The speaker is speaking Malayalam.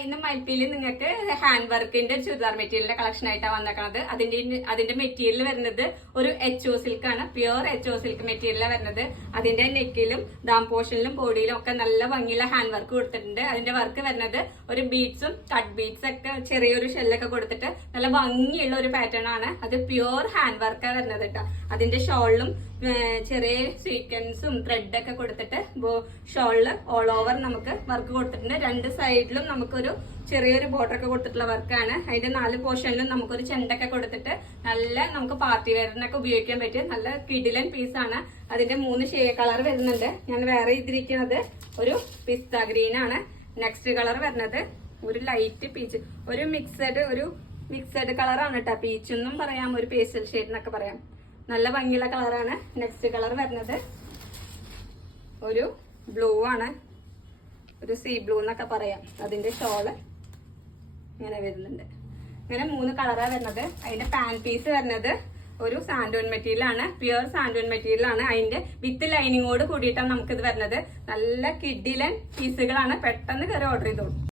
ഇന്ന് മൽപ്പിയിൽ നിങ്ങൾക്ക് ഹാൻഡ് വർക്കിന്റെ ചുരിദാർ മെറ്റീരിയലിന്റെ കളക്ഷൻ ആയിട്ടാണ് വന്നേക്കണത്. അതിന്റെ മെറ്റീരിയൽ വരുന്നത് ഒരു HO സിൽക്ക് ആണ്. പ്യുവർ HO സിൽക്ക് മെറ്റീരിയലാണ് വരുന്നത്. അതിന്റെ നെക്കിലും ദാം പോർഷനിലും ബോഡിയിലും ഒക്കെ നല്ല ഭംഗിയുള്ള ഹാൻഡ് വർക്ക് കൊടുത്തിട്ടുണ്ട്. അതിന്റെ വർക്ക് വരുന്നത് ഒരു ബീഡ്സും കട്ട് ബീഡ്സ് ഒക്കെ ചെറിയൊരു ഷെല്ലൊക്കെ കൊടുത്തിട്ട് നല്ല ഭംഗിയുള്ള ഒരു പാറ്റേൺ ആണ്. അത് പ്യുവർ ഹാൻഡ് വർക്കാണ് വരുന്നത് കേട്ടോ. അതിന്റെ ഷോളിലും ചെറിയ സീക്വൻസും ത്രെഡൊക്കെ കൊടുത്തിട്ട് ഷോളില് ഓൾ ഓവർ നമുക്ക് വർക്ക് കൊടുത്തിട്ടുണ്ട്. രണ്ട് സൈഡിലും നമുക്കൊരു ചെറിയൊരു ബോർഡർ ഒക്കെ കൊടുത്തിട്ടുള്ള വർക്കാണ്. അതിന്റെ 4 പോർഷനിലും നമുക്കൊരു ചെണ്ടൊക്കെ കൊടുത്തിട്ട് നല്ല നമുക്ക് പാർട്ടി വെയറിനൊക്കെ ഉപയോഗിക്കാൻ പറ്റിയ നല്ല കിടിലൻ പീസാണ്. അതിന്റെ 3 കളർ വരുന്നുണ്ട്. ഞാൻ വേറെ ഇതിരിക്കുന്നത് ഒരു പിസ്ത ഗ്രീൻ ആണ്. നെക്സ്റ്റ് കളർ വരുന്നത് ഒരു ലൈറ്റ് പീച്ച്, ഒരു മിക്സഡ് കളറാണ് കേട്ടോ. പീച്ച് എന്നും പറയാം, ഒരു പേസ്റ്റൽ ഷെയ്ഡ് എന്നൊക്കെ പറയാം. നല്ല ഭംഗിയുള്ള കളറാണ്. നെക്സ്റ്റ് കളർ വരുന്നത് ഒരു ബ്ലൂ ആണ്, ഒരു സീ ബ്ലൂ എന്നൊക്കെ പറയാം. അതിന്റെ ഷോള് ഇങ്ങനെ വരുന്നുണ്ട്. ഇങ്ങനെ 3 കളറാണ് വരുന്നത്. അതിന്റെ പാൻ പീസ് വരുന്നത് ഒരു സാൻഡോൺ മെറ്റീരിയൽ ആണ്, പ്യുവർ സാൻഡോൺ മെറ്റീരിയൽ ആണ്. അതിന്റെ വിത്ത് ലൈനിങ്ങോട് കൂടിയിട്ടാണ് നമുക്കിത് വരുന്നത്. നല്ല കിഡിലൻ പീസുകളാണ്. പെട്ടെന്ന് കയറി ഓർഡർ ചെയ്തോളൂ.